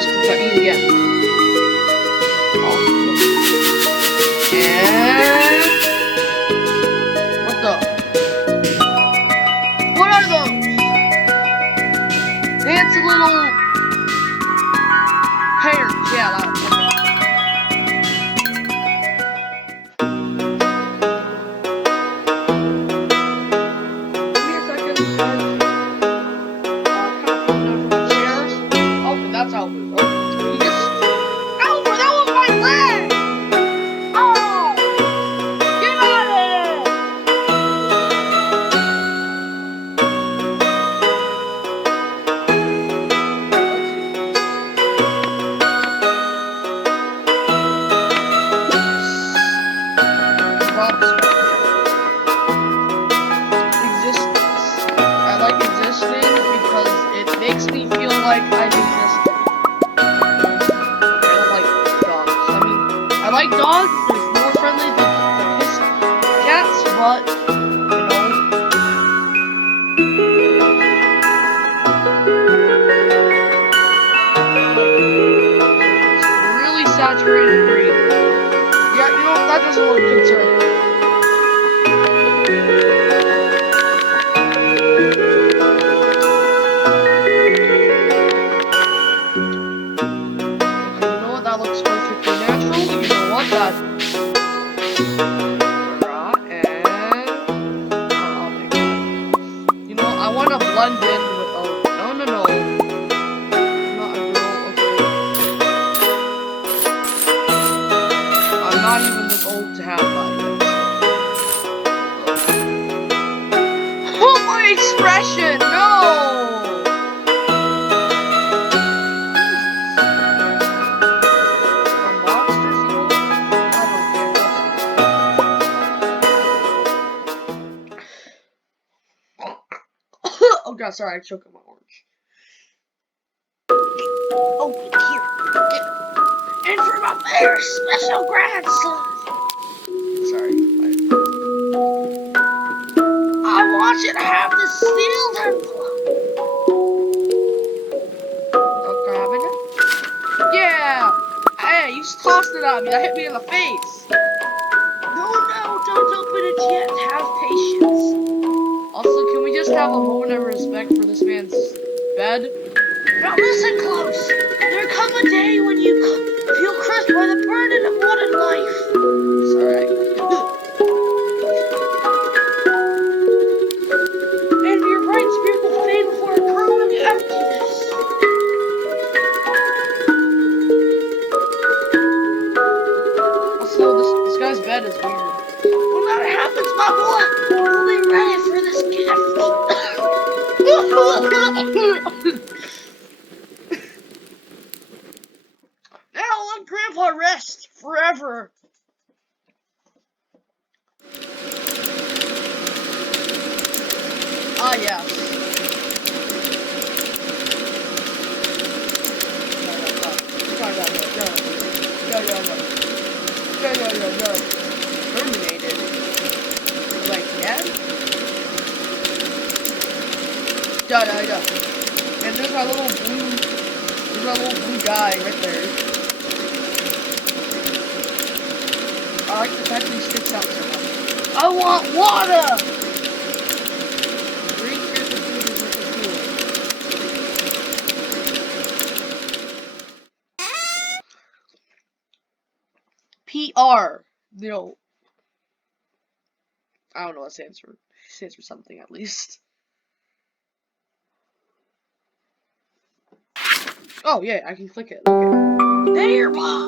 just keep on eating again. Oh. And what the? What are those? Fancy little pears. Yeah, that. That's Albert. Oh, you just... Albert, that was my leg! Oh! Get out of here! Existence. I like existing because it makes me feel like I'm existing. I like dogs, they're more friendly than pissed cats, but, you know. It's really saturated green. Yeah, you know, that doesn't look concerning. Okay, you know what, that looks perfectly natural. You know what, that... I want to blend in with, oh, no. I'm not a girl, okay. I'm not even this old to have that yet. Oh, my expression, no! Are monsters evil? I don't care. Oh god, sorry, I choked on my orange. Oh, here. And for my very special grandson. Sorry. I want you to have this sealed envelope. Oh, grabbing it? Yeah! Hey, you just tossed it at me. That hit me in the face. No, don't open it yet. Have patience. Also, can we just have a moment of respect for this man's bed? Now listen close. There come a day when you feel crushed by the burden of modern life. Sorry. And your bright spirit will fade before a growing emptiness. Also, this guy's bed is weird. When that happens, my boy, you'll be ready for this gift. Now let Grandpa rest forever. Ah, yes. No. Terminated. Like, yeah? Da. And there's my little blue guy right there. I like the fact that he sticks out so much. I want water! Drink your food PR. You know, I don't know what it stands for. It stands for something at least. Oh yeah, I can click it. Okay. Hey, Mom.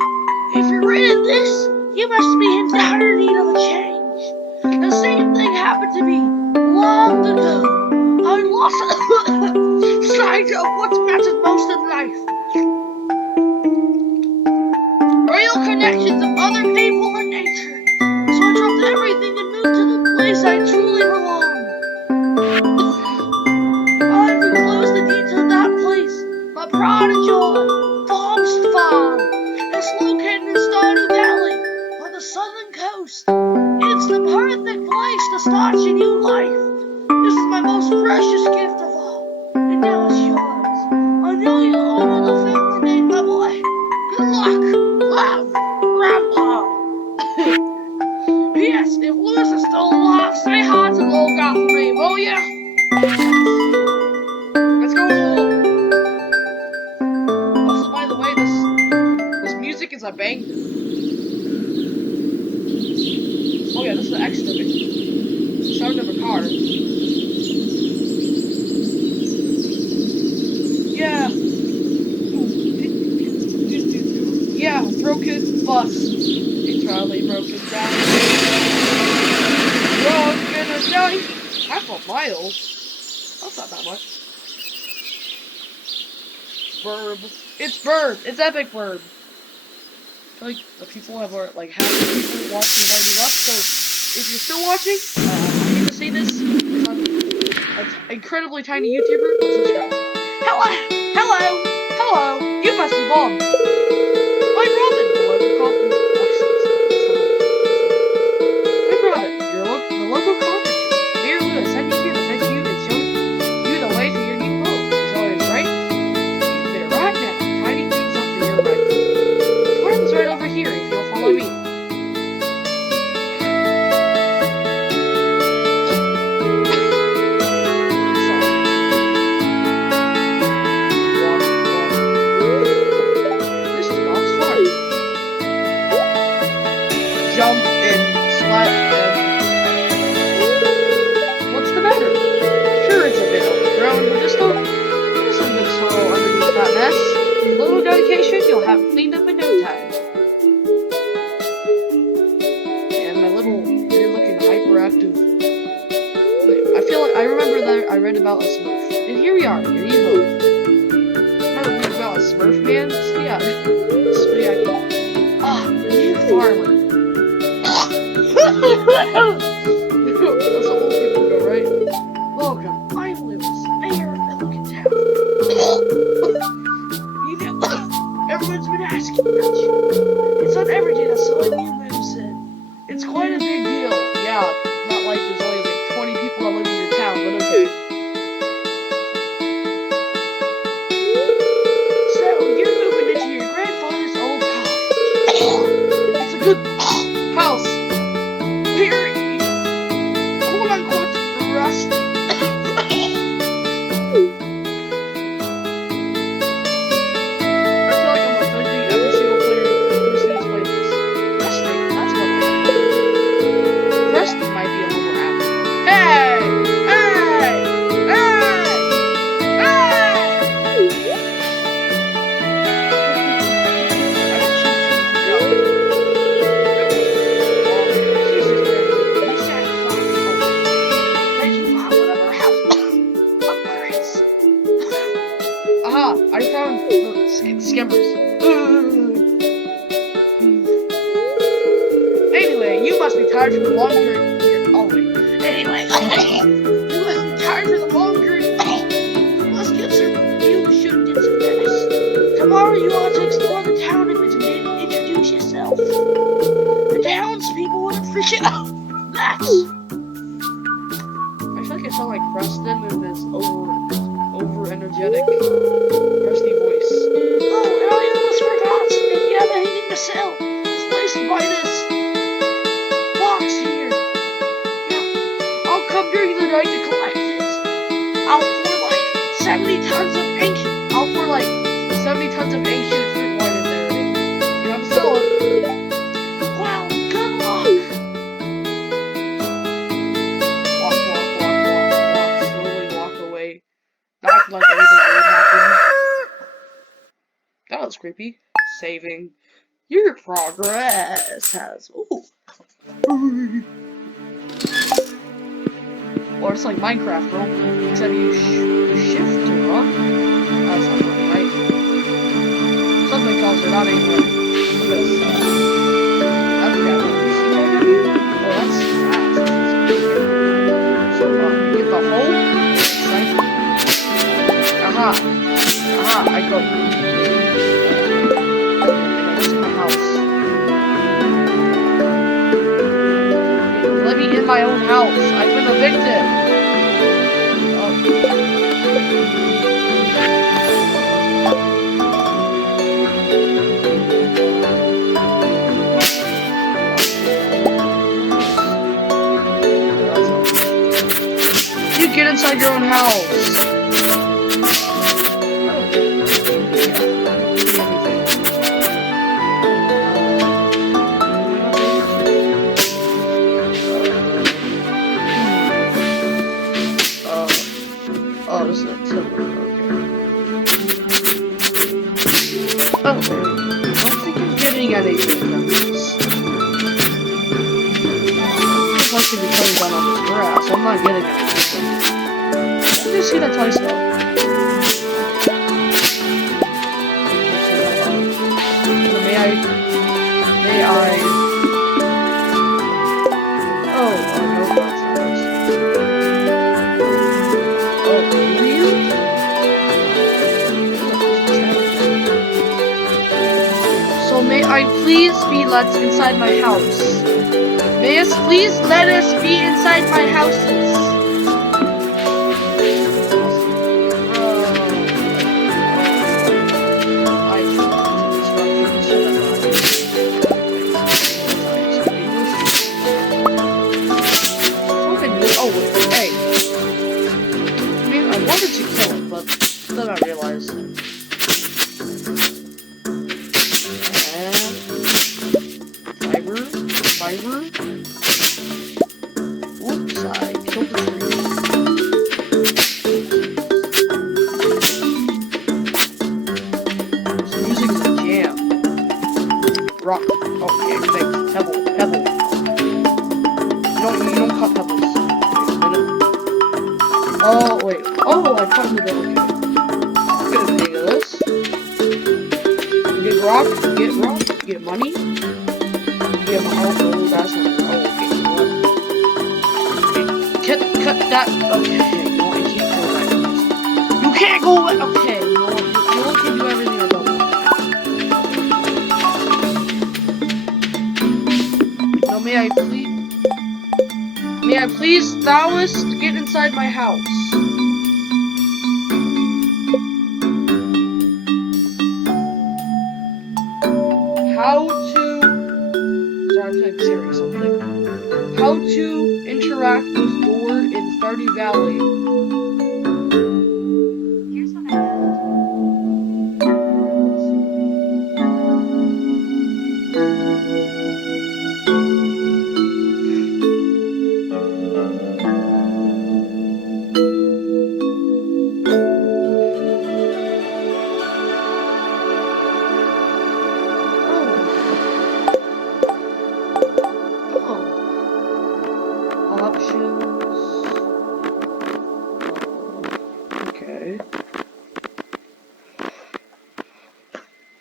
If you're reading this, you must be in dire need of a change. The same thing happened to me long ago. I lost sight of what matters most in life. Real connections of other people and nature. So I dropped everything and moved to the place I truly belong. I've enclosed the deeds of that place. My pride and joy. Farm's Farm. It's located in Stardew Valley on the southern coast. It's the perfect place to start your new life. This is my most precious gift of all. And now it's yours. I know you honor the family name, my Say hi to the old guy for me, will ya? Let's go. Also, by the way, this music is a banger. Oh yeah, this is the extra bit. The sound of a car. Yeah. Yeah, broken bus. A trolley broken down. Broken a night. Half a mile? That's not that much. Verb. It's verb. It's epic verb. I feel like the people have like half the people watching have already left, so if you're still watching, I hate to say this, because I'm an incredibly tiny YouTuber, but subscribe. Hello! Hello! Hello! You must be Bob. I'm Robin, the local carpenter. I'm Robin, the local carpenter. Mayor Lewis sent me here to fetch you and show you the way to your new home. Is always right? There right now, tidying things up for your right. The farm's right over here if you'll follow me. This is Bob's farm. Jump and slap and... What's the matter? Sure, it's a bit overgrown, but there's some good soil underneath that mess. A little dedication, you'll have it cleaned up in no time. And my little weird-looking hyperactive... I feel like I remember that I read about a Smurf. And here we are, your new home. Remember reading about a Smurf, man? So yeah, the new farmer. That's how old people go, right? Welcome, I'm Lewis, mayor of Milliken Town. You know, everyone's been asking about you. It's on every day that someone new moves in. It's quite a big deal. Yeah, not like there's only like 20 people that live in your town, but okay. So, you're moving into your grandfather's old cottage. It's a good house. Very quote-unquote rusty. I feel like I'm offending every single player who's played this. Rusty, that's what I mean. Rusty might be a little more apt. Hey! Hey! Hey! Aha! I found the skimmers. Anyway, you must be tired from the long journey. Oh wait. Anyway, you must be tired from the long journey. You must get some. You should get some rest. Tomorrow you ought to explore the town and introduce yourself. The townspeople would appreciate that. I feel like I sound like Preston in this over-energetic, rusty voice. Oh, and I almost forgot. If you have anything to sell, this place is by this box here. Yeah, I'll come during the night to collect it. I'll pour like 70 tons of ancient fruit wine in there, and you have to sell it. Well, good luck. Walk, slowly walk away. Not like anything weird happened. That was creepy. Saving. Your progress has... Ooh. Or it's like Minecraft, bro. Except you shift to huh? That's not right. Something tells me that ain't right. Look at this. That's got oh, that's fast. So, you get the hole. Aha. Aha, I go. This is my house. Let me in my own house. I've been evicted. Oh. That's your own house. Oh, this is a timber. Okay. Oh, I don't think I'm getting anything from this. I should be cutting down on this grass. I'm not getting anything. Did you see that twice though? May I? Oh, no, that's nice. Oh, really? So may I please be let inside my house? May us please let us be inside my houses? Then I realized. Fiber. Oops, I killed the tree. This music is a jam. Rock. Okay, thanks. Pebble. You don't cut pebbles. Wait a minute. Oh, wait. Oh, I cut the okay. Get rock, get money, get my oh, that's not, oh, okay, cut that, okay, no, I can't go back, you can't go back, okay, no, you can do everything I don't want. Now, may I please, Thallus, get inside my house? How to, sorry, I'm playing Srry something. How to interact with door in Stardew Valley. Here's what I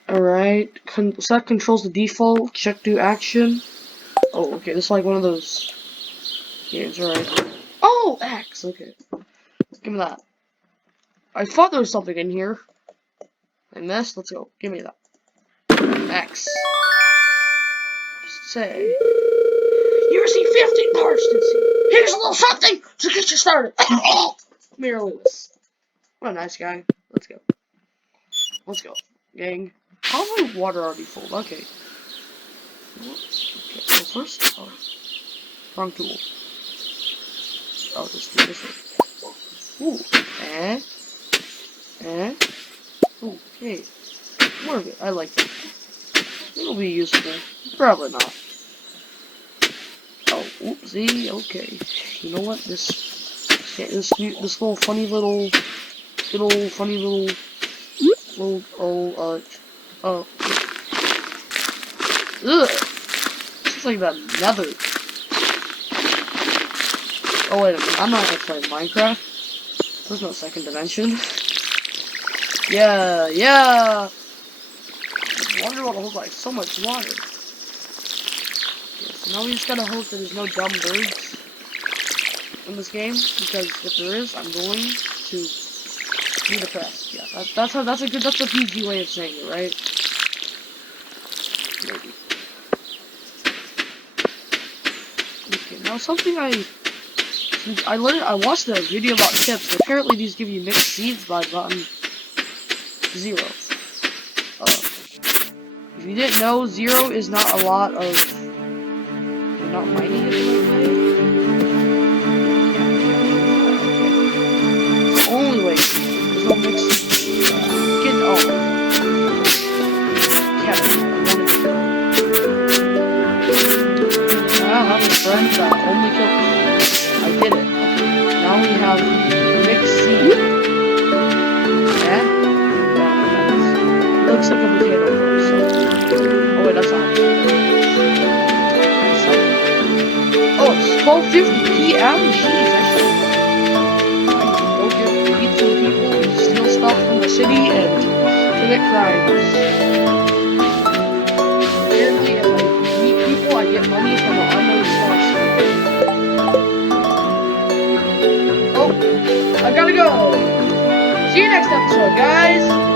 Alright, so that controls the default, check do action. Oh, okay, this is like one of those games, right? Oh, X, okay. Give me that. I thought there was something in here. I missed, let's go, give me that. X. Say. You receive 15 parts, did see. Here's a little something to get you started. Come here, Lewis. What a nice guy. Let's go. Let's go, gang. How's my water already full? Okay. Okay, so first, oh, wrong tool. Oh, this one. Ooh, Ooh, hey. More of it. I like it. It'll be useful. Probably not. Oh, oopsie. Okay. You know what? This little funny little ugh. It's like that nether. Oh wait a minute, I'm not gonna play Minecraft. There's no second dimension. Yeah. Water bottle holds like so much water. Yeah, so now we just gotta hope that there's no dumb birds in this game, because if there is, I'm going to be depressed. Yeah, that's a PG way of saying it, right? Maybe. Okay, now something I watched a video about tips. Apparently these give you mixed seeds by button 0. If you didn't know, 0 is not a lot of. I'm not mining it the right way. no mixing. Get off. Kevin, I wanted to kill him. Well, I'm a friend that only killed me. I did it. Now we have mixing. Yeah? It looks like a potato though, so. Oh wait, that's not a potato. Oh, it's 12:50 p.m. Jeez, I should go meet some people, steal stuff from the city, and commit crimes. Apparently, if I meet people, I get money from an unknown source. Oh, I gotta go. See you next episode, guys.